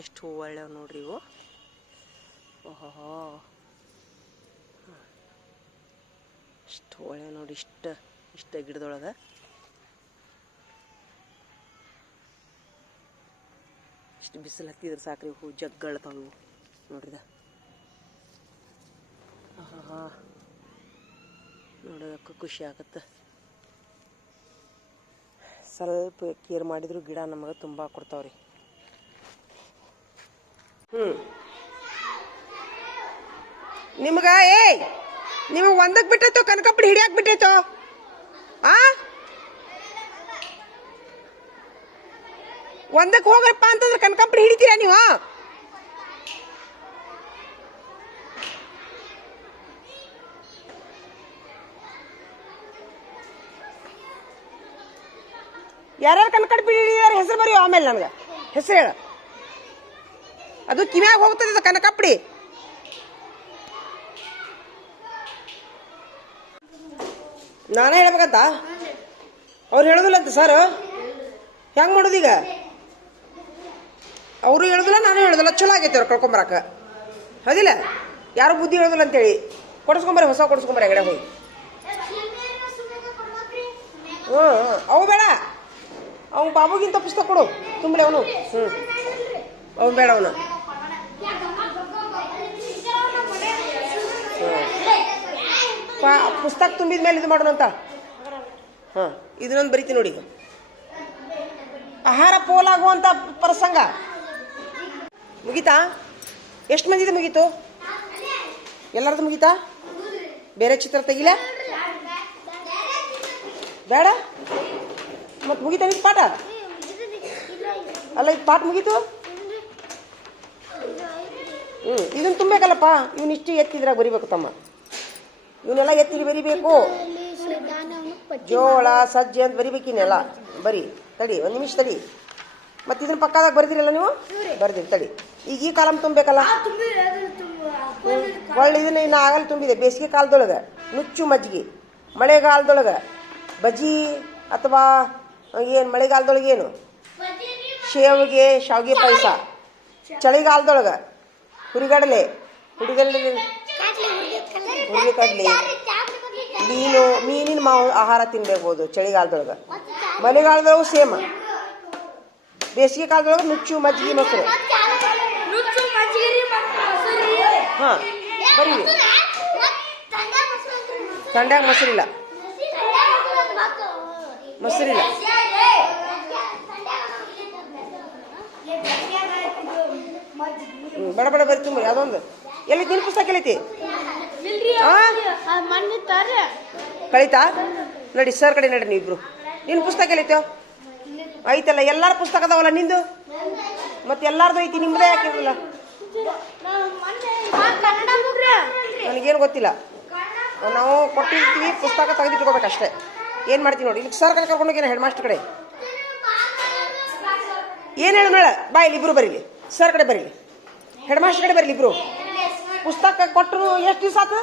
ಎಷ್ಟು ಹೂವು ಒಳ್ಳೆವು ನೋಡ್ರಿ ಇವು. ಓಹೋ, ಇಷ್ಟು ಒಳ್ಳೆ ನೋಡಿ, ಇಷ್ಟ ಗಿಡದೊಳಗೆ ಇಷ್ಟು ಬಿಸಿಲು ಹತ್ತಿದ್ರೆ ಸಾಕ್ರಿ ಹೂ ಜಗ್ಗಳ್ತಾವು ಇವು ನೋಡ್ರಿದ. ನೋಡೋದಕ್ಕೂ ಖುಷಿ ಆಗುತ್ತೆ. ಸ್ವಲ್ಪ ಕೇರ್ ಮಾಡಿದ್ರು ಗಿಡ ನಮಗೆ ತುಂಬ ಕೊಡ್ತಾವ್ರಿ. ನಿಮ್ಗೆ ನಿಮಗೆ ಒಂದಕ್ಕೆ ಬಿಟ್ಟೈತೋ ಕನಕಪುಡಿ ಹಿಡಿಯಾಕೆ ಬಿಟ್ಟೈತೋ? ಒಂದಕ್ಕೆ ಹೋಗ್ರಪ್ಪ ಅಂತಂದ್ರೆ ಕನಕಪುಡಿ ಹಿಡಿತೀರಾ ನೀವು? ಯಾರ್ಯಾರು ಕನಕಪುಡಿ ಹಿಡಿದಾರೆ ಹೆಸರು ಬರೀ, ಆಮೇಲೆ ನನಗೆ ಹೆಸರು ಹೇಳ. ಅದು ಕಿವ್ಯಾಗ ಹೋಗ್ತದೆ ಕನಕಪುಡಿ. ನಾನೇ ಹೇಳ್ಬೇಕಂತ ಅವ್ರು ಹೇಳೋದಿಲ್ಲ ಅಂತ ಸರ್. ಹೆಂಗೆ ಮಾಡೋದೀಗ? ಅವರು ಹೇಳೋದಿಲ್ಲ, ನಾನು ಹೇಳೋದಿಲ್ಲ. ಚಲೋ ಆಗೈತೆ ಅವ್ರು ಕಳ್ಕೊಂಬರಾಕ, ಹೌದಿಲ್ಲ? ಯಾರು ಬುದ್ಧಿ ಹೇಳೋದಿಲ್ಲ ಅಂತೇಳಿ ಕೊಡಿಸ್ಕೊಂಬರಿ, ಹೊಸ ಕೊಡಿಸ್ಕೊಂಬರಿ ಎಗಡೆ ಹೋಗಿ. ಅವು ಬೇಡ, ಅವ್ನು ಬಾಬುಗಿಂತ ಪುಸ್ತಕ ಕೊಡು ತುಂಬಲಿ ಅವನು. ಅವ್ನು ಬೇಡ, ಅವನು ಪುಸ್ತಕ ತುಂಬಿದ ಮೇಲೆ ಇದು ಮಾಡೋಣ ಅಂತ. ಇದನ್ನೊಂದು ಬರಿತೀನಿ ನೋಡಿ. ಆಹಾರ ಪೋಲಾಗುವಂತ ಪ್ರಸಂಗ ಮುಗೀತಾ? ಎಷ್ಟು ಮಂದಿದು ಮುಗೀತು? ಎಲ್ಲರದು ಮುಗೀತಾ? ಬೇರೆ ಚಿತ್ರ ತೆಗಿಲ ಬೇಡ? ಮತ್ತೆ ಮುಗೀತಾ ನಿಂತು ಪಾಠ? ಅಲ್ಲ, ಇದು ಪಾಠ ಮುಗೀತು. ಇದನ್ನ ತುಂಬಬೇಕಲ್ಲಪ್ಪ. ಇವನ್ ಇಷ್ಟು ಎತ್ತಿದ್ರಾಗ ಬರಿಬೇಕು ತಮ್ಮ. ಇವನ್ನೆಲ್ಲ ಎತ್ತಿರಿ ಬರಿಬೇಕು. ಜೋಳ ಸಜ್ಜೆ ಅಂತ ಬರಿಬೇಕಿನ್ನೆಲ್ಲ. ಬರಿ, ತಡಿ ಒಂದು ನಿಮಿಷ ತಡಿ. ಮತ್ತೆ ಇದನ್ನ ಪಕ್ಕದಾಗ ಬರ್ದಿರಲ್ಲ ನೀವು? ಬರ್ದಿರಿ ತಡಿ. ಈಗ ಈ ಕಾಲಮ್ ತುಂಬಬೇಕಲ್ಲ. ಒಳ್ಳೆ ಇದನ್ನ ಇನ್ನು ಆಗಲ್ಲ ತುಂಬಿದೆ. ಬೇಸಿಗೆ ಕಾಲದೊಳಗೆ ನುಚ್ಚು ಮಜ್ಜಿಗೆ, ಮಳೆಗಾಲದೊಳಗೆ ಬಜ್ಜಿ, ಅಥವಾ ಏನು ಮಳೆಗಾಲದೊಳಗೆ ಏನು ಶೇವಿಗೆ ಶಾವಿಗೆ ಪಾಯಸ, ಚಳಿಗಾಲದೊಳಗೆ ಹುರಿಗಡಲೆ ಹುರಿಗಡಲೆ, ಮೀನಿನ ಆಹಾರ ತಿನ್ಬೇಕು ಚಳಿಗಾಲದೊಳಗೆ. ಮಳೆಗಾಲದೊಳಗೂ ಸೇಮ್. ಬೇಸಿಗೆ ಕಾಲದೊಳಗೆ ನುಚ್ಚು ಮಜ್ಜಿಗೆ ಮೊಸರು. ಬರೀ ತಂಡ್ಯಾಗ ಮೊಸರಿಲ್ಲ. ಬಡ ಬಡ ಬರಿ ತುಂಬ. ಅದೊಂದು ಎಲ್ಲಿ ನಿನ್ನ ಪುಸ್ತಕ ಎಲ್ಲೈತಿ? ಕಳೀತಾ? ನಡಿ ಸರ್ ಕಡೆ ನಡ್ರಿ ನೀವಿಬ್ರು. ನಿನ್ನ ಪುಸ್ತಕ ಎಲ್ಲೈತೋ? ಐತಲ್ಲ, ಎಲ್ಲಾರ ಪುಸ್ತಕ ಅದಾವಲ್ಲ ನಿಂದು. ಮತ್ತೆ ಎಲ್ಲಾರ್ದು ಐತಿ, ನಿಮ್ಮದೇ ಯಾಕಿರಲಿಲ್ಲ? ನನಗೇನು ಗೊತ್ತಿಲ್ಲ. ನಾವು ಕೊಟ್ಟಿರ್ತೀವಿ, ಪುಸ್ತಕ ತೆಗೆದಿಟ್ಕೋಬೇಕಷ್ಟೇ. ಏನು ಮಾಡ್ತೀವಿ ನೋಡಿ. ಇಲ್ಲಿ ಸರ್ ಕಡೆ ಕರ್ಕೊಂಡೋಗೇನ ಹೆಡ್ ಮಾಸ್ಟರ್ ಕಡೆ. ಏನು ಹೇಳು ನೋಡ, ಬಾ ಇಲ್ಲಿ ಇಬ್ರು ಬರೀಲಿ. ಸರ್ ಕಡೆ ಬರೀಲಿ, ಹೆಡ್ ಮಾಸ್ಟರ್ ಕಡೆ ಬರಲಿ ಇಬ್ರು. ಪುಸ್ತಕ ಕೊಟ್ಟರು ಎಷ್ಟು ದಿವಸ ಆತು?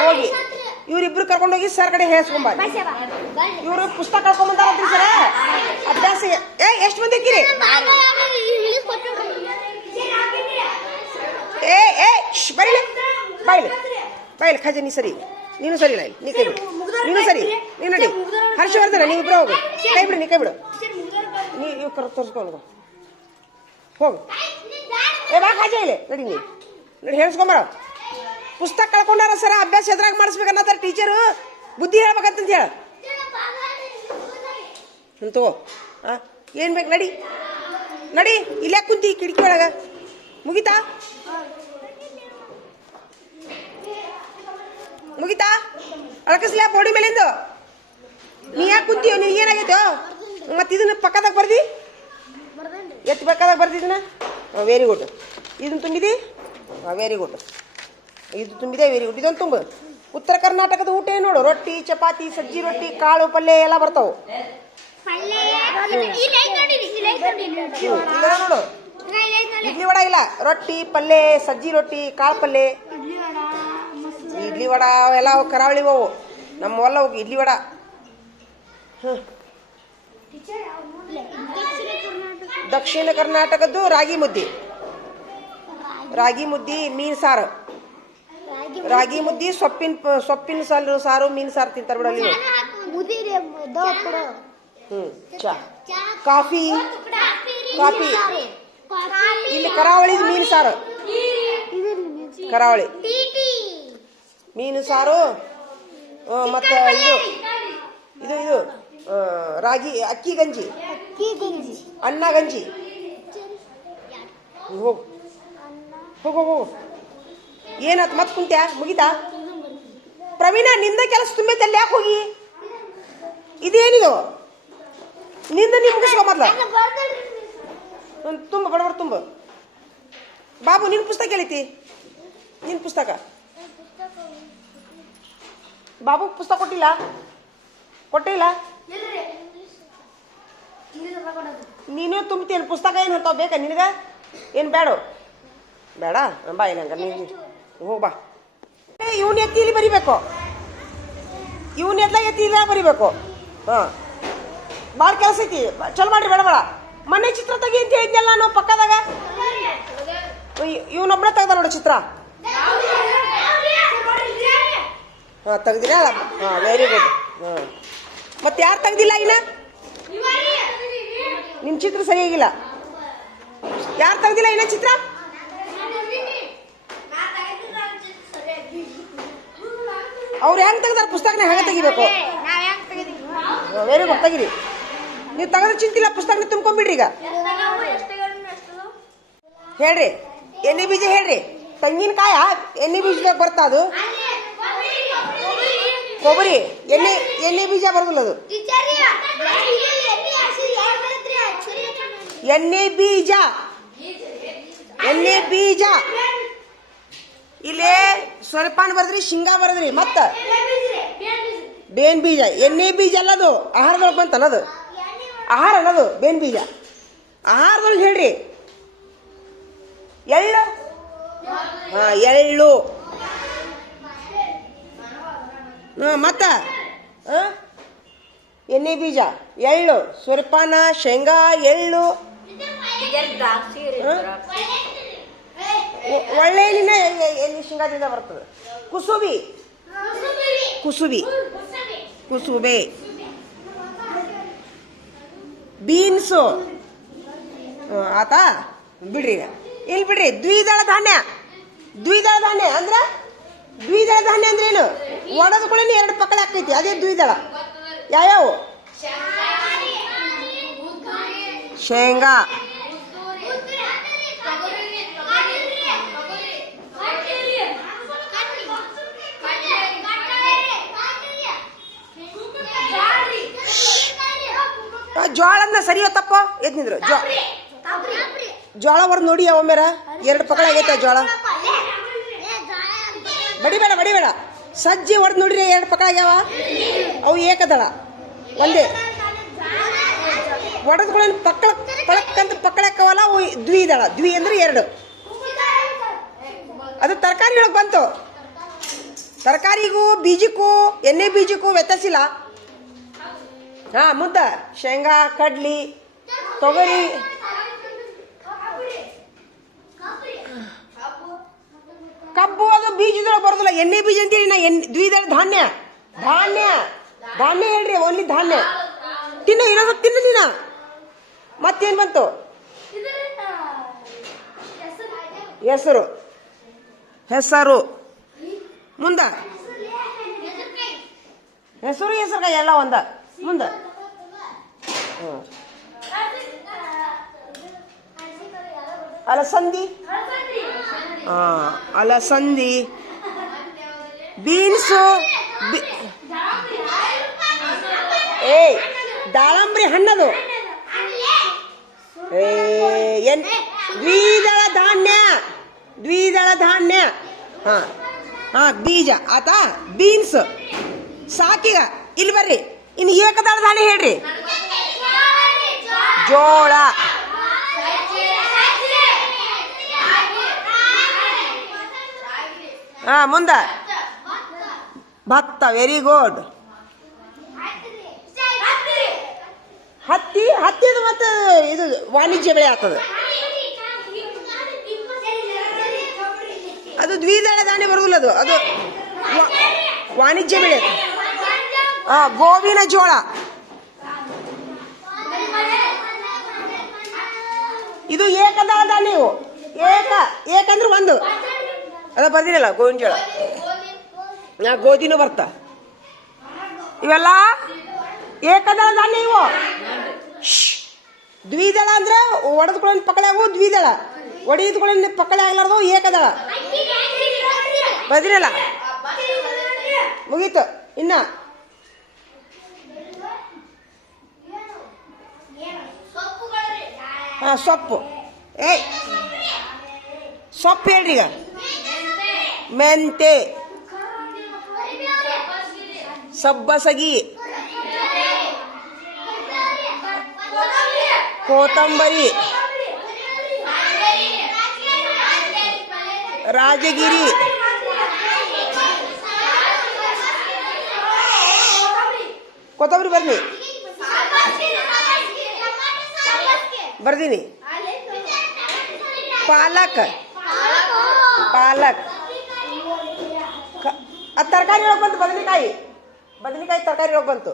ಹೋಗಿ ಇವ್ರಿಬ್ರು ಕರ್ಕೊಂಡೋಗಿ ಸರ್ ಕಡೆ ಹೇಳ್ಸ್ಕೊಂಬ. ಇವ್ರು ಪುಸ್ತಕ ಕಳ್ಕೊಂಬಂದಾರಂತ್ರಿ ಸರ. ಅಭ್ಯಾಸ ಎಷ್ಟು ಮಂದಿ ಹಾಕಿರಿ? ಬರೀಲಿ ಬಾಯಿಲಿ ಖಜಾನಿ ಸರಿ. ನೀನು ಸರಿ ಇಲ್ಲ, ನೀ ಕೈ ಬಿಡು. ನೀನು ಸರಿ, ನೀನು ನಡಿ. ಹರ್ಷವರ್ಧನ ನೀವು ಇಬ್ರು ಹೋಗು. ಕೈ ಬಿಡು, ನೀ ಕೈ ಬಿಡು. ನೀ ಇವ್ ತೋರಿಸ್ಕೊಂಡು ಹೋಗು. ಬಾ ಖಾಜ ಇಲ್ಲಿ ನಡಿ. ನಡಿ ಹೇಳ್ಸ್ಕೊಂಬರ. ಪುಸ್ತಕ ಕಳ್ಕೊಂಡಾರ ಸರ, ಅಭ್ಯಾಸ ಎದ್ರಾಗ ಮಾಡಿಸ್ಬೇಕನ್ನತ್ತಾರ ಟೀಚರು. ಬುದ್ಧಿ ಹೇಳ್ಬೇಕಂತಂತ ಹೇಳ. ತಗೋ. ಏನು ಬೇಕು? ನಡಿ ನಡಿ. ಇಲ್ಲೇ ಕುಂತಿ ಕಿಟಕಿ ಒಳಗೆ. ಮುಗಿತಾ? ಅಳಕಸ್ಲ ಬೋಡಿ ಮೇಲಿಂದು. ನೀ ಯಾಕೆ ಕುಂತೀವ? ನೀ ಏನಾಗೈತೋ? ಮತ್ತೆ ಇದನ್ನ ಪಕ್ಕದಾಗ ಬರ್ದಿ, ಎತ್ತು ಬೇಕಾದಾಗ ಬರ್ದಿದ್ದನ. Very good. ಇದನ್ನು ತುಂಬಿದಿ? Very good. ಇದು ತುಂಬಿದೆ, ವೆರಿ ಗುಡ್. ಇದೊಂದು ತುಂಬು. ಉತ್ತರ ಕರ್ನಾಟಕದ ಊಟ ಏನು ನೋಡು. ರೊಟ್ಟಿ, ಚಪಾತಿ, ಸಜ್ಜಿ ರೊಟ್ಟಿ, ಕಾಳು ಪಲ್ಯ ಎಲ್ಲ ಬರ್ತಾವೆ. ನೋಡು, ಇಡ್ಲಿ ವಡ ಇಲ್ಲ. ರೊಟ್ಟಿ ಪಲ್ಯ, ಸಜ್ಜಿ ರೊಟ್ಟಿ, ಕಾಳು ಪಲ್ಯ, ಇಡ್ಲಿ ವಡ ಎಲ್ಲ ಕರಾವಳಿ ಅವು. ನಮ್ಮ ಹೊಲ ಹೋಗಿ ಇಡ್ಲಿ ವಡ. ದಕ್ಷಿಣ ಕರ್ನಾಟಕದ್ದು ರಾಗಿ ಮುದ್ದೆ. ರಾಗಿ ಮುದ್ದಿ ಮೀನು ಸಾರು. ರಾಗಿ ಮುದ್ದಿ ಸೊಪ್ಪಿನ ಸಾರು ಮೀನು ಸಾರು ತಿಂತಾರೆ ಬಿಡಲ್ಲಿ. ಚಾ ಕಾಫಿ ಇಲ್ಲಿ ಕರಾವಳಿ ಮೀನು ಸಾರು. ಕರಾವಳಿ ಮೀನು ಸಾರು ಮತ್ತು ಇದು ರಾಗಿ ಅಕ್ಕಿ ಗಂಜಿ, ಅನ್ನ ಗಂಜಿ. ಹೋಗು ಹೋಗು ಹೋಗು. ಏನಾಯ್ತು ಮತ್ತೆ ಕುಂತ್ಯಾ? ಮುಗಿತಾ? ಪ್ರವೀಣ, ನಿಂದ ಕೆಲಸ ತುಂಬೈತೆ, ಅಲ್ಲಿ ಯಾಕೆ ಹೋಗಿ? ಇದೇನಿದು ನಿಂದ? ನೀ ಮುಗಿಸ್ಕೊ ಮೊದ್ಲು. ತುಂಬ ಬಡಬಡ ತುಂಬ. ಬಾಬು, ನಿನ್ನ ಪುಸ್ತಕ ಎಲ್ಲೈತಿ? ನಿನ್ನ ಪುಸ್ತಕ ಬಾಬು ಪುಸ್ತಕ ಕೊಟ್ಟಿಲ್ಲ? ನೀನು ತುಂಬ್ತೀನಿ ಪುಸ್ತಕ. ಏನು ಅಂತಾವ ಬೇಕಾ ನಿನಗ? ಏನು ಬೇಡ ಬಾ. ಏನಂಗ ನೀನು ಹೋಗ್ಬಾ. ಇವನ್ ಎತ್ತಿ ಇಲ್ಲಿ ಬರಿಬೇಕು. ಇವನ್ ಎತ್ತಿ ಇಲ್ಲ ಬರಿಬೇಕು. ಹಾಂ, ಭಾಳ ಕೆಲಸ ಐತಿ. ಚಲೋ ಮಾಡ್ರಿ. ಬೇಡ ಮನೆ ಚಿತ್ರ ತೆಗಿ ಅಂತ ಹೇಳಿದ್ನಲ್ಲ ನಾನು ಪಕ್ಕದಾಗ. ಇವನೊಬ್ಬನ ತೆಗ್ದ ನೋಡು ಚಿತ್ರ. ಹಾಂ, ತೆಗ್ದಿರ? ಹಾಂ, ವೆರಿ ಗುಡ್. ಹಾಂ, ಮತ್ತೆ ಯಾರು ತೆಗ್ದಿಲ್ಲ ಇನ್ನ? ನಿನ್ನ ಚಿತ್ರ ಸರಿಯಾಗಿಲ್ಲ. ಯಾರು ತೆಗ್ದಿಲ್ಲ ಇನ್ನ ಚಿತ್ರ? ಅವ್ರು ಹೆಂಗೆ ತೆಗ್ದಾರ ಪುಸ್ತಕನ ಹೆಂಗೆ ತೆಗಿಬೇಕು? ವೆರಿ ಗುಡ್, ತೆಗಿರಿ. ನೀವು ತೆಗೆದ್ರೆ ಚಿಂತಿಲ್ಲ, ಪುಸ್ತಕನ ತುಂಬ್ಕೊಂಡ್ಬಿಡ್ರಿ. ಈಗ ಹೇಳ್ರಿ, ಎಣ್ಣೆ ಬೀಜ ಹೇಳ್ರಿ. ತೆಂಗಿನಕಾಯ ಎಣ್ಣೆ ಬೀಜದಾಗ ಬರ್ತಾ? ಅದು ಕೊಬ್ಬರಿ ಎಣ್ಣೆ ಬೀಜ ಬರೋದಿಲ್ಲ. ಅದು ಎಣ್ಣೆ ಬೀಜ ಇಲ್ಲೇ ಸ್ವಲ್ಪಾನ್ ಬರ್ದ್ರಿ, ಶೇಂಗಾ ಬರ್ದ್ರಿ, ಮತ್ತ ಬೇನ್ ಬೀಜ. ಎಣ್ಣೆ ಬೀಜ ಅಲ್ಲದು, ಆಹಾರದೊಳಗೆ ಬಂತ ಅನ್ನೋದು. ಆಹಾರ ಅನ್ನೋದು ಬೇನ್ ಬೀಜ. ಆಹಾರದೊಳಗೆ ಹೇಳ್ರಿ. ಎಳ್ಳು. ಹಾಂ, ಎಳ್ಳು. ಮತ್ತ ಎಣ್ಣೆ ಬೀಜ, ಎಳ್ಳು, ಸೂರ್ಯಪಾನ, ಶೇಂಗಾ, ಎಳ್ಳು. ಒಳ್ಳೆಯಲ್ಲಿನ ಎಣ್ಣೆ ಶೇಂಗಾದಿಂದ ಬರ್ತದೆ. ಕುಸುಬೆ, ಬೀನ್ಸು. ಆತಾ ಬಿಡ್ರಿ. ಇಲ್ಲಿ ಬಿಡ್ರಿ. ದ್ವಿದಳ ಧಾನ್ಯ ಅಂದ್ರೆ ಏನು? ಒಡದ ಕೂಡ 2 ಪಕ್ಕಳೆ ಹಾಕೈತಿ, ಅದೇ ದ್ವಿದಳ. ಯಾವ್ಯಾವು? ಶೇಂಗಾ, ಜೋಳನ್ನ ಸರಿಯೋ ತಪ್ಪೋ ಎದ್ನಿದ್ರು. ಜೋಳ ಹೊರದು ನೋಡಿ ಒಮ್ಮೆರ 2 ಪಕ್ಕಳೆ ಆಗೈತೆ ಜೋಳ. ಬಡಿಬೇಡ. ಸಜ್ಜಿ ಹೊಡೆದು ನೋಡ್ರಿ, 2 ಪಕ್ಕಳೆ ಆಗ್ಯಾವ. ಅವು ಏಕದಳ ಒಂದೇ. ಹೊಡೆದ್ಕೊಳ್ಳಿ ಪಕ್ಕಳಕ್ಕಂತ ಪಕ್ಕಳೆ ಹಾಕವಲ್ಲ, ಅವು ದ್ವಿದಳ. ದ್ವಿ ಅಂದ್ರೆ 2. ಅದು ತರಕಾರಿ ಒಳಗೆ ಬಂತು. ತರಕಾರಿಗೂ ಬೀಜಕ್ಕೂ ಎಣ್ಣೆ ಬೀಜಕ್ಕೂ ವ್ಯತ್ಯಾಸಿಲ್ಲ. ಹಾಂ, ಮುಂದೆ ಶೇಂಗಾ, ಕಡ್ಲಿ, ತೊಗರಿ, ಕಬ್ಬು. ಅದು ಬೀಜದೊಳಗೆ ಬರೋದಿಲ್ಲ. ಎಣ್ಣೆ ಬೀಜ ಅಂತೇಳಿ ನಾ ದ್ವಿದಳ ಧಾನ್ಯ ಹೇಳ್ರಿ. ಓನ್ಲಿ ಧಾನ್ಯ ಇರೋದು ತಿನ್ನು ನೀನ. ಮತ್ತೇನು ಬಂತು? ಹೆಸರು. ಮುಂದ ಹೆಸರುಕಾಯಿ ಎಲ್ಲ ಒಂದ. ಮುಂದೆ ಅಲಸಂದಿ, ಬೀನ್ಸು, ದಾಳಂಬ್ರಿ ಹಣ್ಣದು. ದ್ವಿದಳ ಧಾನ್ಯ. ಹಾಂ, ಬೀಜ ಆತಾ. ಬೀನ್ಸ್ ಸಾಕೀಗ. ಇಲ್ಲಿ ಬರ್ರಿ. ಇನ್ನು ಏಕದಳ ಧಾನ್ಯ ಹೇಳ್ರಿ. ಜೋಳ, ಮುಂದ ಭತ್ತ. Very good. ಹತ್ತಿದು ಮತ್ತೆ ಇದು ವಾಣಿಜ್ಯ ಬೆಳೆ ಆಗ್ತದೆ. ಅದು ದ್ವಿದಳ ಧಾನ್ಯ ಬರುದಿಲ್ಲ, ಅದು ವಾಣಿಜ್ಯ ಬೆಳೆ. ಗೋವಿನ ಜೋಳ, ಇದು ಏಕದಳ ಧಾನ್ಯ. ಇವು ಏಕಂದ್ರೆ ಒಂದು ಅದ ಬರ್ದಿರಲ್ಲ, ಗೋವಿನ ಜೋಳ. ಗೋಧಿನೂ ಬರ್ತ. ಇವೆಲ್ಲ ಏಕದಳ ಧಾನ್ಯ. ಇವು ದ್ವಿದಳ ಅಂದ್ರೆ ಒಡೆದ್ಕೊಳ್ಳೋ ಪಕ್ಕಳೆ ಆಗು, ದ್ವಿದಳ ಒಡೆದ್ಕೊಳ್ಳೋ ಪಕ್ಕಳೆ ಆಗ್ಲಾರ್ದು ಏಕದಳ. ಬರ್ದಿರಲ್ಲ, ಮುಗೀತು. ಇನ್ನ ಸೊಪ್ಪು. ಸೊಪ್ಪು ಹೇಳ್ರಿ ಈಗ. ಮೆಂತೆ, ಸಬ್ಬಸಗಿ, ಕೊತ್ತಂಬರಿ, ರಾಜಗಿರಿ, ಕೊತ್ತಂಬರಿ ಬರ್ಲಿ, ಬರ್ದೀನಿ. ಪಾಲಕ್, ಅದು ತರಕಾರಿ ಒಳಗೆ ಬಂತು. ಬದನೆಕಾಯಿ ತರಕಾರಿ ಒಳಗೆ ಬಂತು.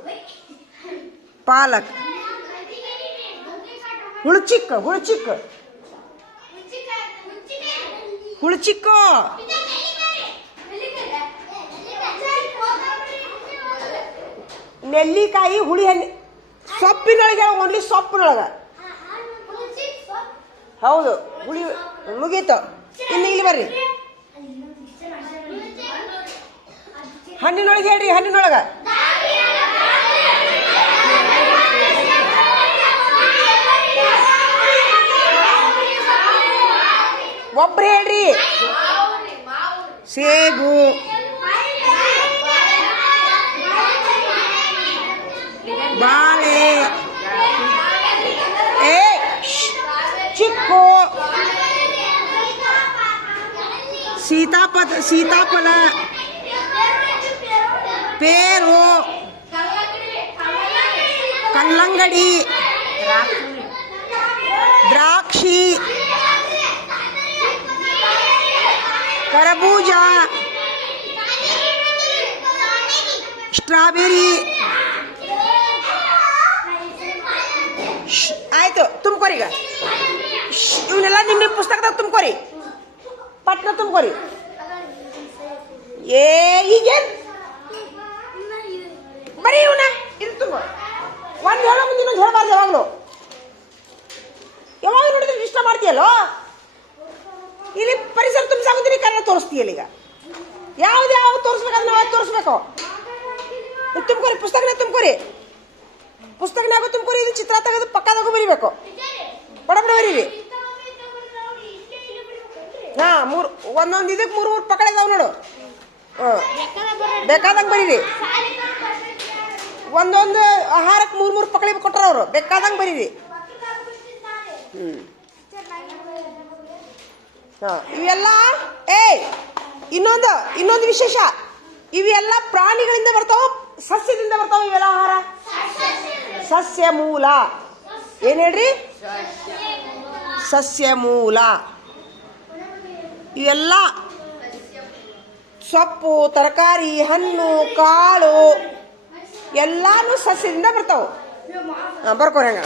ಪಾಲಕ್, ಹುಳುಚಿಕ್ಕು, ನೆಲ್ಲಿಕಾಯಿ, ಹುಳಿ ಹಣ್ಣಿ. ಸೊಪ್ಪಿನೊಳಗೆ ಓನ್ಲಿ ಸೊಪ್ಪಿನೊಳಗೆ. ಹೌದು, ಹುಳಿ. ಮುಗೀತು. ಇನ್ನು ಇಲ್ಲಿ ಬರ್ರಿ. ಹಣ್ಣಿನೊಳಗೆ ಹೇಳ್ರಿ. ಹಣ್ಣಿನೊಳಗೆ ಒಬ್ರು ಹೇಳ್ರಿ. ಸೇಬು, ಬಾಳೆ, ಚಿಕ್ಕು, ಸೀತಾಫಲ, ಪೇರು, ಕಲ್ಲಂಗಡಿ, ದ್ರಾಕ್ಷಿ, ಕರಬೂಜ, ಸ್ಟ್ರಾಬೆರಿ. ಆಯ್ತು, ತುಂಬ್ಕೊರಿ. ಈಗ ಇವನ್ನೆಲ್ಲ ನಿಮ್ಮ ಪುಸ್ತಕದಾಗ ತುಂಬ್ಕೊರಿ, ಪಟ್ನ ತುಂಬ್ಕೊರಿ. ಈಗೇನ್ ಬರೀ ಇವನ ಇದು ತುಂಬ. ಒಂದು ಹೇಳೋ ಮುಂದೆ ಇನ್ನೊಂದು ಹೇಳಬಾರ್ದು. ಯಾವಾಗ ನೋಡಿದ್ರೆ ಇಷ್ಟ ಮಾಡ್ತೀಯಲ್ಲೋ. ಇಲ್ಲಿ ಪರಿಸರ ತುಂಬಿಸಾಗುತ್ತೀನಿ, ಕನ್ನಡ ತೋರಿಸ್ತೀಯಲ್ಲ. ಈಗ ಯಾವ್ದು ತೋರಿಸ್ಬೇಕಾದ್ರೆ ನಾವು ಅದು ತೋರಿಸ್ಬೇಕು. ತುಂಬ್ಕೊರಿ, ಪುಸ್ತಕನ ತುಂಬ್ಕೊರಿ. ಇದು ಚಿತ್ರ ತೆಗೆದು ಪಕ್ಕದಾಗೂ ಬರಿಬೇಕು. ಬಡ ಬರೀರಿ. ಒಂದೊಂದು ಇದಕ್ಕೆ 3 ಪಕ್ಕಳೆ ಇದಾವೆ ನೋಡು. ಬೇಕಾದಂಗೆ ಬರೀರಿ. ಒಂದೊಂದು ಆಹಾರಕ್ಕೆ 3 ಪಕ್ಕಳೆ ಕೊಟ್ಟರು ಅವರು. ಬೇಕಾದಂಗೆ ಬರೀರಿ. ಇವೆಲ್ಲ ಇನ್ನೊಂದು ವಿಶೇಷ. ಇವೆಲ್ಲ ಪ್ರಾಣಿಗಳಿಂದ ಬರ್ತಾವ, ಸಸ್ಯದಿಂದ ಬರ್ತಾವ. ಇವೆಲ್ಲ ಆಹಾರ ಸಸ್ಯ ಮೂಲ. ಏನ್ ಹೇಳ್ರಿ? ಸಸ್ಯ ಮೂಲ. ಇವೆಲ್ಲ ಸೊಪ್ಪು, ತರಕಾರಿ, ಹಣ್ಣು, ಕಾಳು ಎಲ್ಲಾನು ಸಸ್ಯದಿಂದ ಬರ್ತಾವ. ಬರ್ಕೋರಿ ಹಂಗ.